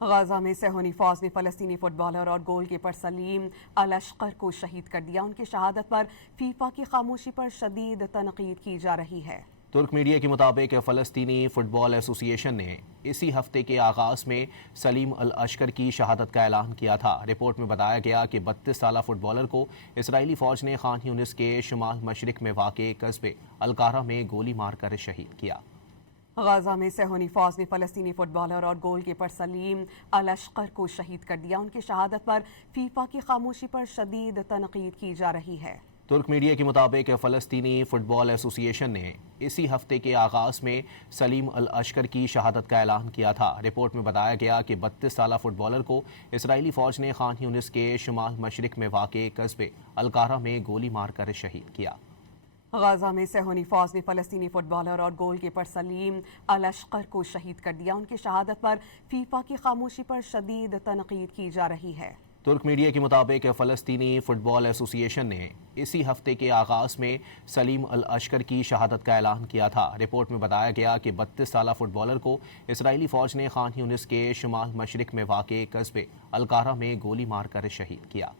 غزہ میں صہیونی فوج نے فلسطینی فٹبالر اور گول کیپر سلیم الاشقر کو شہید کر دیا۔ ان کی شہادت پر فیفا کی خاموشی پر شدید تنقید کی جا رہی ہے۔ ترک میڈیا کے مطابق فلسطینی فٹ بال ایسوسی ایشن نے اسی ہفتے کے آغاز میں سلیم الاشقر کی شہادت کا اعلان کیا تھا۔ رپورٹ میں بتایا گیا کہ 32 سالہ فٹ بالر کو اسرائیلی فوج نے خان یونس کے شمال مشرق میں واقع قصبے القارہ میں گولی مار کر شہید کیا۔ غزہ میں صہیونی فوج نے فلسطینی فٹبالر اور گول کیپر سلیم الاشقر کو شہید کر دیا۔ ان کی شہادت پر فیفا کی خاموشی پر شدید تنقید کی جا رہی ہے۔ ترک میڈیا کے مطابق فلسطینی فٹ بال ایسوسی ایشن نے اسی ہفتے کے آغاز میں سلیم الاشقر کی شہادت کا اعلان کیا تھا۔ رپورٹ میں بتایا گیا کہ 32 سالہ فٹ بالر کو اسرائیلی فوج نے خان یونس کے شمال مشرق میں واقع قصبے القارہ میں گولی مار کر شہید کیا۔ غزہ میں صہیونی فوج نے فلسطینی فٹبالر اور گول کیپر سلیم الاشقر کو شہید کر دیا۔ ان کی شہادت پر فیفا کی خاموشی پر شدید تنقید کی جا رہی ہے۔ ترک میڈیا کے مطابق فلسطینی فٹ بال ایسوسی ایشن نے اسی ہفتے کے آغاز میں سلیم الاشقر کی شہادت کا اعلان کیا تھا۔ رپورٹ میں بتایا گیا کہ 32 سالہ فٹ بالر کو اسرائیلی فوج نے خان یونس کے شمال مشرق میں واقع قصبے القارہ میں گولی مار کر شہید کیا۔